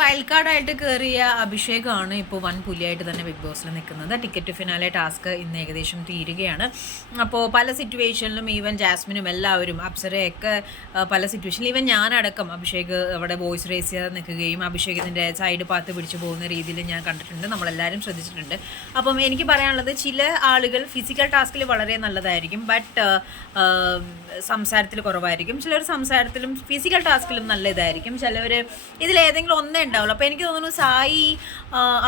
Wild കാർഡായിട്ട് കയറിയ അഭിഷേകാണ് ഇപ്പോൾ വൻ പുലിയായിട്ട് തന്നെ ബിഗ് ബോസിൽ നിൽക്കുന്നത്. ടിക്കറ്റ് ഫിനാലെ ടാസ്ക് ഇന്ന് ഏകദേശം തീരുകയാണ്. അപ്പോൾ പല സിറ്റുവേഷനിലും ഈവൻ ജാസ്മിനും എല്ലാവരും അപ്സരയൊക്കെ പല സിറ്റുവേഷനിലും ഈവൻ ഞാനടക്കം അഭിഷേക് അവിടെ വോയിസ് റേസ് ചെയ്ത് നിൽക്കുകയും അഭിഷേകത്തിൻ്റെ സൈഡ് പാത്ത് പിടിച്ചു പോകുന്ന രീതിയിൽ ഞാൻ കണ്ടിട്ടുണ്ട്, നമ്മളെല്ലാവരും ശ്രദ്ധിച്ചിട്ടുണ്ട്. അപ്പം എനിക്ക് പറയാനുള്ളത്, ചില ആളുകൾ ഫിസിക്കൽ ടാസ്കിൽ വളരെ നല്ലതായിരിക്കും, ബട്ട് സംസാരത്തിൽ കുറവായിരിക്കും. ചിലർ സംസാരത്തിലും ഫിസിക്കൽ ടാസ്കിലും നല്ല ഇതായിരിക്കും. ചിലവർ ഇതിലേതെങ്കിലും ഒന്നേ ഉണ്ടാവുള്ളൂ. അപ്പോൾ എനിക്ക് തോന്നുന്നു സായി,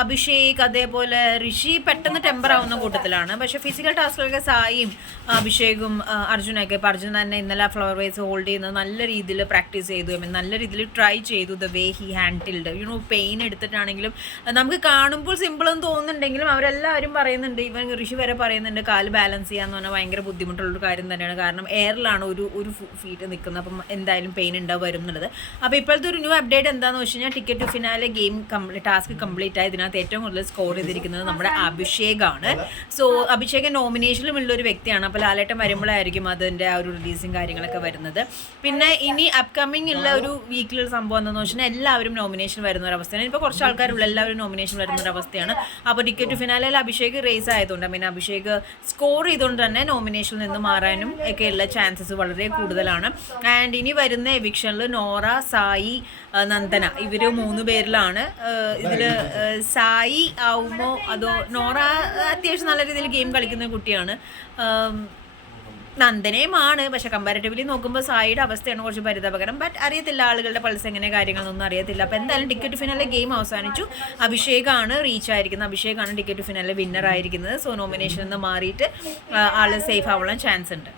അഭിഷേക്, അതേപോലെ ഋഷി പെട്ടെന്ന് ടെമ്പർ ആവുന്ന കൂട്ടത്തിലാണ്. പക്ഷേ ഫിസിക്കൽ ടാസ്കിലൊക്കെ സായിയും അഭിഷേകും അർജുനൊക്കെ, ഇപ്പോൾ അർജുൻ തന്നെ ഇന്നലെ ഫ്ലവർ വേസ് ഹോൾഡ് ചെയ്യുന്നത് നല്ല രീതിയിൽ പ്രാക്ടീസ് ചെയ്തു, നല്ല രീതിയിൽ ട്രൈ ചെയ്തു. The way he handled pain എടുത്തിട്ടാണെങ്കിലും നമുക്ക് കാണുമ്പോൾ സിമ്പിളെന്ന് തോന്നുന്നുണ്ടെങ്കിലും അവരെല്ലാവരും പറയുന്നുണ്ട്, ഈവൻ ഋഷി വരെ പറയുന്നുണ്ട്, കാല് ബാലൻസ് ചെയ്യാന്ന് പറഞ്ഞാൽ ഭയങ്കര ബുദ്ധിമുട്ടുള്ളൊരു കാര്യം തന്നെയാണ്. കാരണം എയറിലാണ് ഒരു ഫീറ്റ് നിൽക്കുന്നത്, അപ്പം എന്തായാലും പെയിൻ ഉണ്ടാവും വരും എന്നുള്ളത്. അപ്പോൾ ഇപ്പോഴത്തെ ഒരു ന്യൂ അപ്ഡേറ്റ് എന്താണെന്ന് വെച്ച് കഴിഞ്ഞാൽ, ticket to finale game task complete ആയി. ഇതിനകത്ത് ഏറ്റവും കൂടുതൽ സ്കോർ ചെയ്തിരിക്കുന്നത് നമ്മുടെ അഭിഷേകാണ്. സോ അഭിഷേക് നോമിനേഷനിലും ഉള്ളൊരു വ്യക്തിയാണ്. അപ്പോൾ ലാലേട്ടൻ വരുമ്പോഴായിരിക്കും അതിൻ്റെ ആ ഒരു റിലീസും കാര്യങ്ങളൊക്കെ വരുന്നത്. പിന്നെ ഇനി അപ്കമിങ് ഉള്ള ഒരു വീക്കിലുള്ള സംഭവം എന്താണെന്ന് വെച്ചാൽ എല്ലാവരും നോമിനേഷൻ വരുന്ന ഒരു അവസ്ഥയാണ്. ഇപ്പോൾ കുറച്ച് ആൾക്കാരുള്ള എല്ലാവരും നോമിനേഷൻ വരുന്ന ഒരു അവസ്ഥയാണ്. അപ്പോൾ ടിക്കറ്റ് ടു ഫിനാലയിൽ അഭിഷേക് റേസ് ആയതുകൊണ്ട്, അഭിഷേക് സ്കോർ ചെയ്തുകൊണ്ട് തന്നെ നോമിനേഷനിൽ നിന്ന് മാറാനും ഒക്കെയുള്ള ചാൻസസ് വളരെ കൂടുതലാണ്. ആൻഡ് ഇനി വരുന്ന എവിക്ഷനിൽ നോറ, സായി, നന്ദന ഇവർ 3 പേരിലാണ്. ഇതിൽ സായി ആവുമോ അതോ നോറ അത്യാവശ്യം നല്ല രീതിയിൽ ഗെയിം കളിക്കുന്ന കുട്ടിയാണ്, നന്ദനയുമാണ്. പക്ഷെ കമ്പാരിറ്റീവ്ലി നോക്കുമ്പോൾ സായിയുടെ അവസ്ഥയാണ് കുറച്ച് പരിതാപകരം. ബട്ട് അറിയത്തില്ല, ആളുകളുടെ പൾസ് എങ്ങനെ കാര്യങ്ങളൊന്നും അറിയത്തില്ല. അപ്പോൾ എന്തായാലും ടിക്കറ്റ് ഫിനാലെ ഗെയിം അവസാനിച്ചു. അഭിഷേകാണ് റീച്ച് ആയിരിക്കുന്നത്, അഭിഷേകാണ് ടിക്കറ്റ് ഫിനാലെ വിന്നർ ആയിരിക്കുന്നത്. സോ നോമിനേഷനിൽ നിന്ന് മാറിയിട്ട് ആൾ സേഫ് ആവാൻ ചാൻസ് ഉണ്ട്.